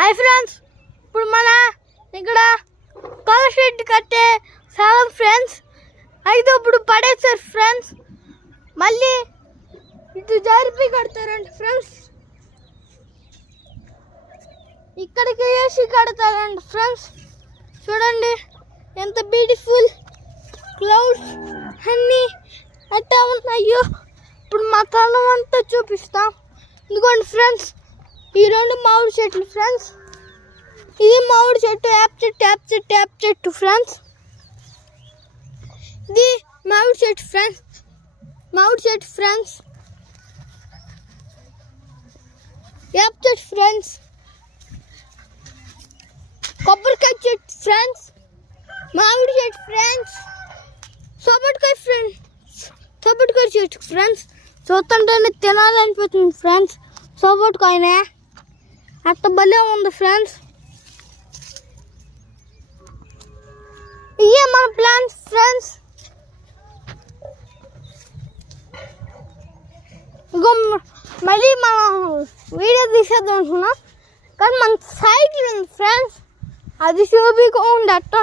Hi friends, ఇప్పుడు మన ఇక్కడ కలర్ షీట్ కట్టే స్థలం ఫ్రెండ్స్. అయితే ఇప్పుడు పడేస్తారు ఫ్రెండ్స్, మళ్ళీ ఇటు జరిపి కడతారండి ఫ్రెండ్స్. ఇక్కడికి వేసి కడతారండి ఫ్రెండ్స్. చూడండి ఎంత బ్యూటిఫుల్ క్లౌడ్స్ అన్నీ అట్టా ఉన్నాయో. ఇప్పుడు మా తలం అంతా చూపిస్తాం. ఇదిగోండి ఫ్రెండ్స్, ఈ రెండు మామిడి చెట్లు ఫ్రెండ్స్. ఇది మామిడి చెట్టు, యాప్ చెట్టు ఫ్రెండ్స్. ఇది మామిడి చెట్టు ఫ్రెండ్స్, యాప్ చెట్టు ఫ్రెండ్స్, కొబ్బరికాయ చెట్టు ఫ్రెండ్స్, మామిడి చెట్టు ఫ్రెండ్స్, సపోటకాయ చెట్టు ఫ్రెండ్స్. చూస్తుంటేనే తినాలనిపోతుంది ఫ్రెండ్స్. సపోటకాయనే అట్ట భలే ఉంది ఫ్రెండ్స్. ఇవే మన ప్లాన్స్ ఫ్రెండ్స్. ఇగో మళ్ళీ మనం వీడియో తీసేద్దాం అనుకున్నాం, కానీ మన సైకిల్ ఉంది ఫ్రెండ్స్. అది చూపించకుండా అట్ట